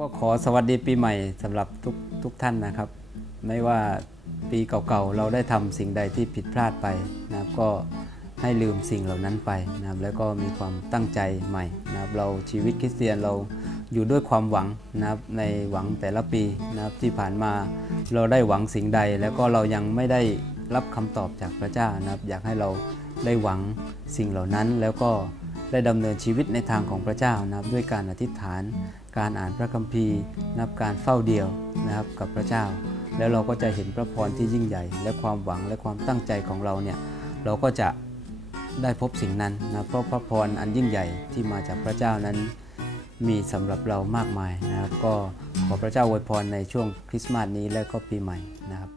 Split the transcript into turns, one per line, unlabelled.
ก็ขอสวัสดีปีใหม่สำหรับทุกทุกท่านนะครับ ไม่ว่าปีเก่าๆ เราได้ทำสิ่งใดที่ผิดพลาดไปนะครับ ก็ให้ลืมสิ่งเหล่านั้นไปนะครับ แล้วก็มีความตั้งใจใหม่นะครับ เราชีวิตคริสเตียนเราอยู่ด้วยความหวังนะครับในหวังแต่ละปีนะครับที่ผ่านมาเราได้หวังสิ่งใด แล้วก็เรายังไม่ได้รับคำตอบจากพระเจ้านะครับ อยากให้เราได้หวังสิ่งเหล่านั้นแล้วก็ ได้ดำเนินชีวิตในทางของพระเจ้านะครับด้วยการอธิษฐาน การอ่านพระคัมภีร์นับการเฝ้าเดียวนะครับกับพระเจ้า แล้วเราก็จะเห็นพระพรที่ยิ่งใหญ่ และความหวังและความตั้งใจของเราเนี่ยเราก็จะได้พบสิ่งนั้นนะเพราะพระพรอันยิ่งใหญ่ที่มาจากพระเจ้านั้น มีสำหรับเรามากมายนะครับ ก็ขอพระเจ้าอวยพรในช่วงคริสต์มาสนี้และก็ปีใหม่นะครับ